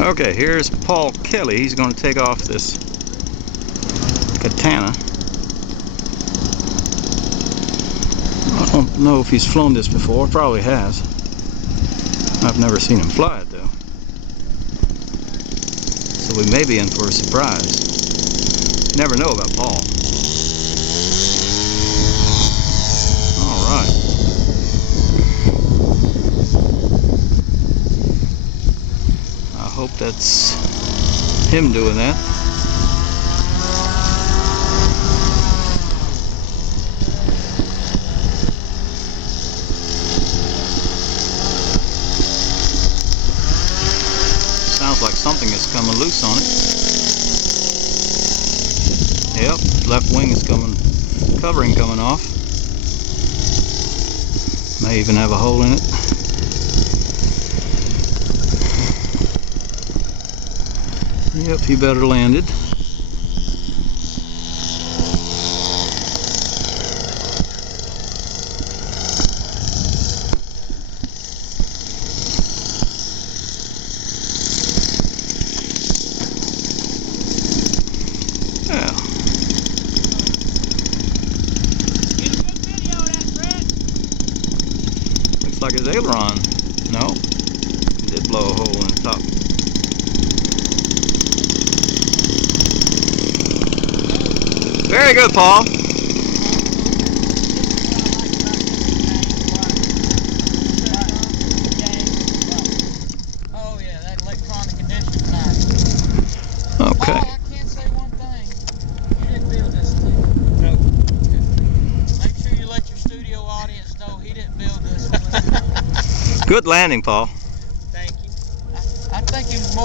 Okay, here's Paul Kelly. He's going to take off this Katana. I don't know if he's flown this before. Probably has. I've never seen him fly it though. So we may be in for a surprise. You never know about Paul. Alright. I hope that's him doing that. Sounds like something is coming loose on it. Yep, left wing is covering coming off. May even have a hole in it. Yep, he better landed. Yeah. Get a good video of that, Fred. Looks like his aileron. No, he did blow a hole in the top. Very good, Paul. Oh yeah, that electronic conditioning nice. Okay. Oh, I can't say one thing. You didn't build this thing. No. Make sure you let your studio audience know he didn't build this one. Good landing, Paul. Thank you. I think he was more